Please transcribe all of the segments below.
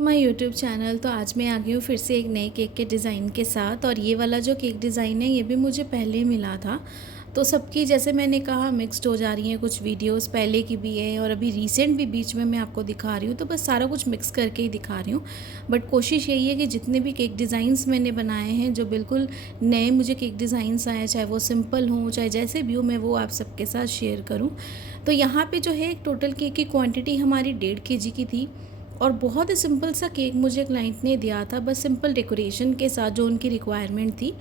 My YouTube channel. तो आज मैं आ गई हूँ फिर से एक नए केक के डिज़ाइन के साथ। और ये वाला जो केक डिज़ाइन है ये भी मुझे पहले मिला था। तो सबकी जैसे मैंने कहा मिक्स्ड हो जा रही हैं, कुछ वीडियोस पहले की भी हैं और अभी रीसेंट भी बीच में मैं आपको दिखा रही हूँ। तो बस सारा कुछ मिक्स करके ही दिखा रही हूँ। बट कोशिश यही है कि जितने भी केक डिज़ाइंस मैंने बनाए हैं, जो बिल्कुल नए मुझे केक डिज़ाइंस आए, चाहे वो सिंपल हों चाहे जैसे भी हो, मैं वो आप सबके साथ शेयर करूँ। तो यहाँ पे जो है टोटल केक की क्वांटिटी हमारी 1.5 kg की थी। और बहुत ही सिंपल सा केक मुझे क्लाइंट ने दिया था, बस सिंपल डेकोरेशन के साथ जो उनकी रिक्वायरमेंट थी।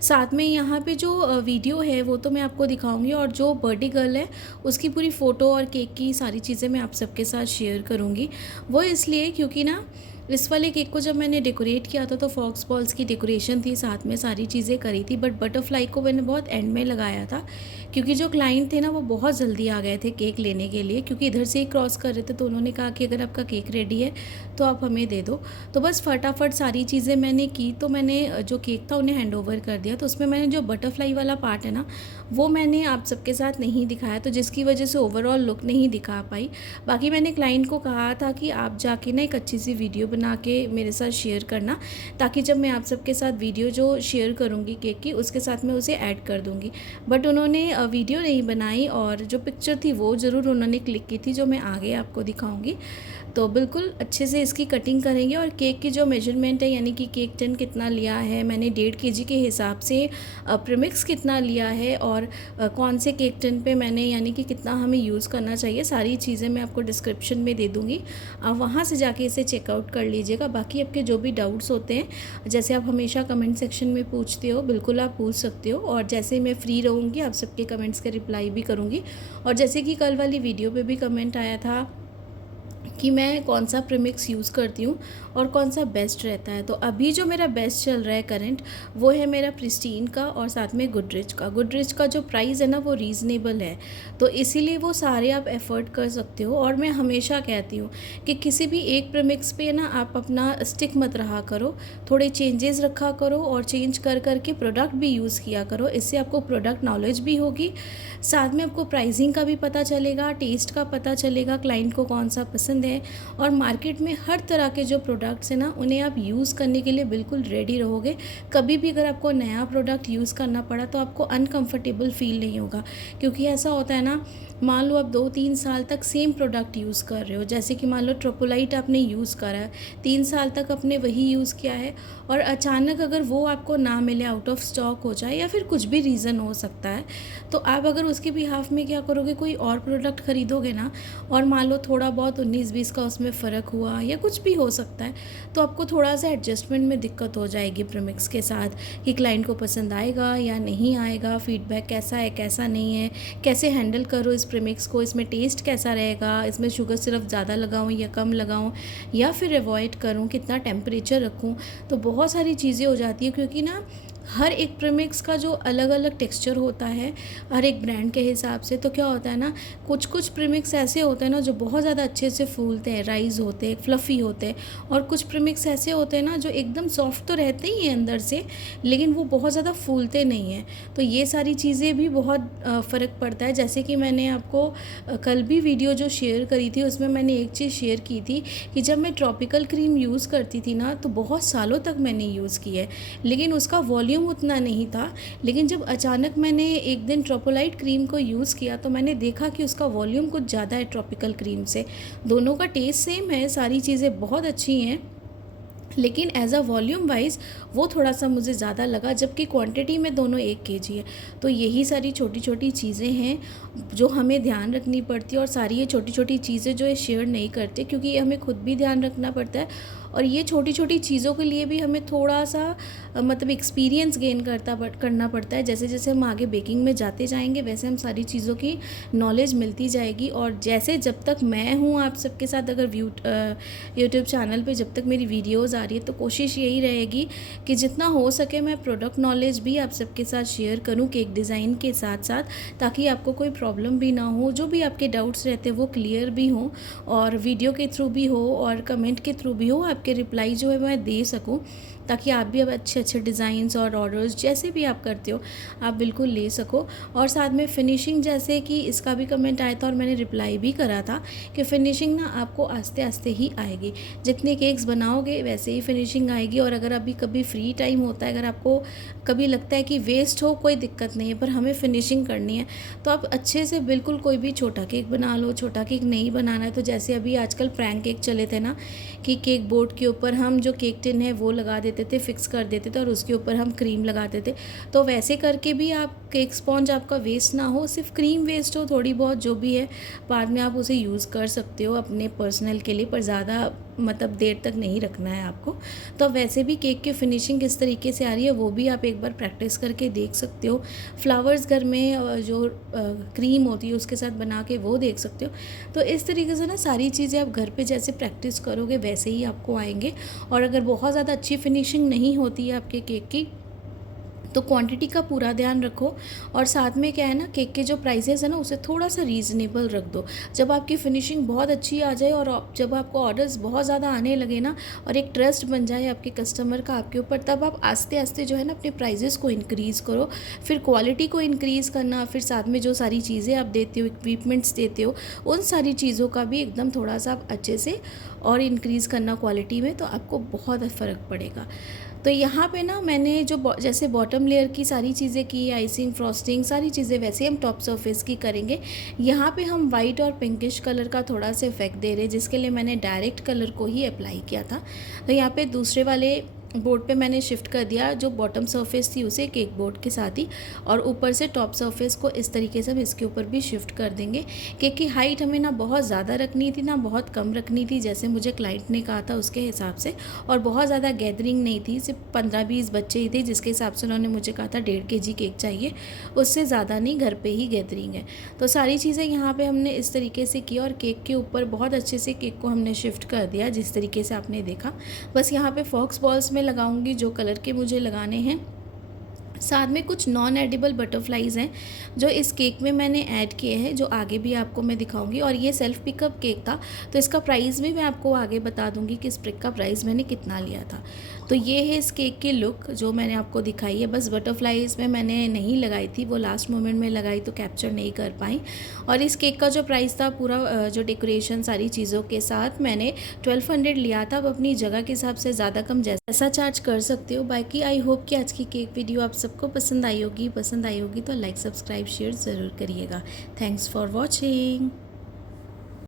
साथ में यहाँ पे जो वीडियो है वो तो मैं आपको दिखाऊंगी, और जो बर्थडे गर्ल है उसकी पूरी फ़ोटो और केक की सारी चीज़ें मैं आप सबके साथ शेयर करूँगी। वो इसलिए क्योंकि ना इस वाले केक को जब मैंने डेकोरेट किया था तो फॉक्स बॉल्स की डेकोरेशन थी, साथ में सारी चीज़ें करी थी। बट बटरफ्लाई को मैंने बहुत एंड में लगाया था, क्योंकि जो क्लाइंट थे ना वो बहुत जल्दी आ गए थे केक लेने के लिए, क्योंकि इधर से ही क्रॉस कर रहे थे। तो उन्होंने कहा कि अगर आपका केक रेडी है तो आप हमें दे दो। तो बस फटाफट सारी चीज़ें मैंने की। तो मैंने जो केक था उन्हें हैंड ओवर कर दिया। तो उसमें मैंने जो बटरफ्लाई वाला पार्ट है ना वो मैंने आप सबके साथ नहीं दिखाया, तो जिसकी वजह से ओवरऑल लुक नहीं दिखा पाई। बाकी मैंने क्लाइंट को कहा था कि आप जाके ना एक अच्छी सी वीडियो बना के मेरे साथ शेयर करना, ताकि जब मैं आप सबके साथ वीडियो जो शेयर करूँगी केक की उसके साथ मैं उसे ऐड कर दूँगी। बट उन्होंने वीडियो नहीं बनाई, और जो पिक्चर थी वो ज़रूर उन्होंने क्लिक की थी, जो मैं आगे आपको दिखाऊंगी। तो बिल्कुल अच्छे से इसकी कटिंग करेंगे। और केक की जो मेजरमेंट है, यानी कि केक टिन कितना लिया है मैंने 1.5 kg के हिसाब से, प्रीमिक्स कितना लिया है, और कौन से केक टिन पे मैंने, यानी कि कितना हमें यूज़ करना चाहिए, सारी चीज़ें मैं आपको डिस्क्रिप्शन में दे दूँगी। आप वहाँ से जाके इसे चेकआउट कर लीजिएगा। बाकी आपके जो भी डाउट्स होते हैं, जैसे आप हमेशा कमेंट सेक्शन में पूछते हो, बिल्कुल आप पूछ सकते हो। और जैसे मैं फ्री रहूँगी आप सबके कमेंट्स का रिप्लाई भी करूँगी। और जैसे कि कल वाली वीडियो पे भी कमेंट आया था कि मैं कौन सा प्रीमिक्स यूज़ करती हूँ और कौन सा बेस्ट रहता है, तो अभी जो मेरा बेस्ट चल रहा है करंट, वो है मेरा प्रिस्टीन का और साथ में गुडरिच का। गुडरिच का जो प्राइस है ना वो रीज़नेबल है, तो इसीलिए वो सारे आप एफ़र्ट कर सकते हो। और मैं हमेशा कहती हूँ कि किसी भी एक प्रीमिक्स पे ना आप अपना स्टिक मत रहा करो, थोड़े चेंजेस रखा करो और चेंज कर के प्रोडक्ट भी यूज़ किया करो। इससे आपको प्रोडक्ट नॉलेज भी होगी, साथ में आपको प्राइसिंग का भी पता चलेगा, टेस्ट का पता चलेगा, क्लाइंट को कौन सा पसंद है। और मार्केट में हर तरह के जो प्रोडक्ट्स हैं ना उन्हें आप यूज़ करने के लिए बिल्कुल रेडी रहोगे। कभी भी अगर आपको नया प्रोडक्ट यूज़ करना पड़ा तो आपको अनकंफर्टेबल फील नहीं होगा, क्योंकि ऐसा होता है ना, मान लो आप 2-3 साल तक सेम प्रोडक्ट यूज़ कर रहे हो, जैसे कि मान लो ट्रोपोलाइट आपने यूज़ करा है, 3 साल तक आपने वही यूज़ किया है, और अचानक अगर वो आपको ना मिले, आउट ऑफ स्टॉक हो जाए या फिर कुछ भी रीज़न हो सकता है, तो आप अगर उसके बिहाफ में क्या करोगे, कोई और प्रोडक्ट ख़रीदोगे ना, और मान लो थोड़ा बहुत 19-20 का उसमें फ़र्क हुआ या कुछ भी हो सकता है, तो आपको थोड़ा सा एडजस्टमेंट में दिक्कत हो जाएगी प्रीमिक्स के साथ, कि क्लाइंट को पसंद आएगा या नहीं आएगा, फीडबैक कैसा है कैसा नहीं है, कैसे हैंडल करो इस प्रीमिक्स को, इसमें टेस्ट कैसा रहेगा, इसमें शुगर सिर्फ ज़्यादा लगाऊं या कम लगाऊं, या फिर अवॉइड करूं, कितना टेम्परेचर रखूं। तो बहुत सारी चीज़ें हो जाती है, क्योंकि ना हर एक प्रीमिक्स का जो अलग अलग टेक्सचर होता है हर एक ब्रांड के हिसाब से। तो क्या होता है ना, कुछ कुछ प्रीमिक्स ऐसे होते हैं ना जो बहुत ज़्यादा अच्छे से फूलते हैं, राइज़ होते हैं, फ्लफ़ी होते हैं, और कुछ प्रीमिक्स ऐसे होते हैं ना जो एकदम सॉफ्ट तो रहते ही हैं अंदर से, लेकिन वो बहुत ज़्यादा फूलते नहीं हैं। तो ये सारी चीज़ें भी बहुत फ़र्क पड़ता है। जैसे कि मैंने आपको कल भी वीडियो जो शेयर करी थी उसमें मैंने एक चीज़ शेयर की थी कि जब मैं ट्रॉपिकल क्रीम यूज़ करती थी ना तो बहुत सालों तक मैंने यूज़ की है, लेकिन उसका वॉल्यूम उतना नहीं था। लेकिन जब अचानक मैंने एक दिन ट्रोपोलाइट क्रीम को यूज़ किया तो मैंने देखा कि उसका वॉल्यूम कुछ ज़्यादा है ट्रॉपिकल क्रीम से। दोनों का टेस्ट सेम है, सारी चीज़ें बहुत अच्छी हैं, लेकिन एज़ अ वॉल्यूम वाइज वो थोड़ा सा मुझे ज़्यादा लगा, जबकि क्वांटिटी में दोनों 1 kg है। तो यही सारी छोटी छोटी चीज़ें हैं जो हमें ध्यान रखनी पड़ती है, और सारी ये छोटी छोटी चीज़ें जो है शेयर नहीं करते, क्योंकि ये हमें खुद भी ध्यान रखना पड़ता है। और ये छोटी छोटी चीज़ों के लिए भी हमें थोड़ा सा मतलब एक्सपीरियंस गेन करना पड़ता है। जैसे जैसे हम आगे बेकिंग में जाते जाएंगे वैसे हम सारी चीज़ों की नॉलेज मिलती जाएगी। और जैसे जब तक मैं हूँ आप सबके साथ, अगर यूट्यूब चैनल पे जब तक मेरी वीडियोज़ आ रही है, तो कोशिश यही रहेगी कि जितना हो सके मैं प्रोडक्ट नॉलेज भी आप सबके साथ शेयर करूँ केक डिज़ाइन के साथ साथ, ताकि आपको कोई प्रॉब्लम भी ना हो, जो भी आपके डाउट्स रहते हैं वो क्लियर भी हों, और वीडियो के थ्रू भी हो और कमेंट के थ्रू भी हो, आपके रिप्लाई जो है मैं दे सकूँ, ताकि आप भी अब अच्छे अच्छे डिज़ाइंस और ऑर्डर्स जैसे भी आप करते हो आप बिल्कुल ले सको। और साथ में फिनिशिंग, जैसे कि इसका भी कमेंट आया था और मैंने रिप्लाई भी करा था कि फ़िनिशिंग ना आपको आस्ते आस्ते ही आएगी, जितने केक्स बनाओगे वैसे ही फिनिशिंग आएगी। और अगर अभी कभी फ्री टाइम होता है, अगर आपको कभी लगता है कि वेस्ट हो, कोई दिक्कत नहीं है, पर हमें फिनिशिंग करनी है, तो आप अच्छे से बिल्कुल कोई भी छोटा केक बना लो। छोटा केक नहीं बनाना है तो जैसे अभी आजकल प्रैंक केक चले थे ना, कि केक बोर्ड के ऊपर हम जो केक टिन है वो लगा देते थे, फिक्स कर देते थे और उसके ऊपर हम क्रीम लगाते थे, तो वैसे करके भी आप केक स्पॉन्ज आपका वेस्ट ना हो, सिर्फ क्रीम वेस्ट हो थोड़ी बहुत, जो भी है बाद में आप उसे यूज़ कर सकते हो अपने पर्सनल के लिए, पर ज़्यादा मतलब देर तक नहीं रखना है आपको। तो वैसे भी केक की फिनिशिंग किस तरीके से आ रही है वो भी आप एक बार प्रैक्टिस करके देख सकते हो। फ्लावर्स घर में जो क्रीम होती है उसके साथ बना के वो देख सकते हो। तो इस तरीके से ना सारी चीज़ें आप घर पे जैसे प्रैक्टिस करोगे वैसे ही आपको आएंगे। और अगर बहुत ज़्यादा अच्छी फिनिशिंग नहीं होती है आपके केक की, तो क्वांटिटी का पूरा ध्यान रखो। और साथ में क्या है ना, केक के जो प्राइसेस है ना उसे थोड़ा सा रीज़नेबल रख दो। जब आपकी फिनिशिंग बहुत अच्छी आ जाए और जब आपको ऑर्डर्स बहुत ज़्यादा आने लगे ना, और एक ट्रस्ट बन जाए आपके कस्टमर का आपके ऊपर, तब आप आस्ते आस्ते जो है ना अपने प्राइजेस को इंक्रीज़ करो। फिर क्वालिटी को इंक्रीज़ करना, फिर साथ में जो सारी चीज़ें आप देते हो, इक्विपमेंट्स देते हो, उन सारी चीज़ों का भी एकदम थोड़ा सा आप अच्छे से और इंक्रीज़ करना क्वालिटी में, तो आपको बहुत फ़र्क पड़ेगा। तो यहाँ पे ना मैंने जो जैसे बॉटम लेयर की सारी चीज़ें की, आइसिंग, फ्रॉस्टिंग, सारी चीज़ें, वैसे हम टॉप सरफेस की करेंगे। यहाँ पे हम वाइट और पिंकिश कलर का थोड़ा सा इफेक्ट दे रहे हैं, जिसके लिए मैंने डायरेक्ट कलर को ही अप्लाई किया था। तो यहाँ पे दूसरे वाले बोर्ड पे मैंने शिफ्ट कर दिया जो बॉटम सरफेस थी उसे केक बोर्ड के साथ ही, और ऊपर से टॉप सरफेस को इस तरीके से हम इसके ऊपर भी शिफ्ट कर देंगे। केक की हाइट हमें ना बहुत ज़्यादा रखनी थी ना बहुत कम रखनी थी, जैसे मुझे क्लाइंट ने कहा था उसके हिसाब से, और बहुत ज़्यादा गैदरिंग नहीं थी, सिर्फ 15-20 बच्चे ही थे, जिसके हिसाब से उन्होंने मुझे कहा था 1.5 kg केक चाहिए, उससे ज़्यादा नहीं, घर पर ही गैदरिंग है। तो सारी चीज़ें यहाँ पर हमने इस तरीके से की और केक के ऊपर बहुत अच्छे से केक को हमने शिफ्ट कर दिया, जिस तरीके से आपने देखा। बस यहाँ पर फॉक्स बॉल्स में लगाऊंगी जो कलर के मुझे लगाने हैं। साथ में कुछ नॉन एडिबल बटरफ्लाइज़ हैं जो इस केक में मैंने ऐड किए हैं, जो आगे भी आपको मैं दिखाऊंगी। और ये सेल्फ पिकअप केक था, तो इसका प्राइस भी मैं आपको आगे बता दूंगी कि इस पिक का प्राइस मैंने कितना लिया था। तो ये है इस केक की लुक जो मैंने आपको दिखाई है। बस बटरफ्लाइज़ में मैंने नहीं लगाई थी, वो लास्ट मोमेंट में लगाई तो कैप्चर नहीं कर पाई। और इस केक का जो प्राइस था पूरा जो डेकोरेशन सारी चीज़ों के साथ मैंने 1200 लिया था। अब अपनी जगह के हिसाब से ज़्यादा कम जैसा चार्ज कर सकते हो। बाकी आई होप कि आज की केक वीडियो आप सबको पसंद आई होगी तो लाइक, सब्सक्राइब, शेयर ज़रूर करिएगा। Thanks for watching.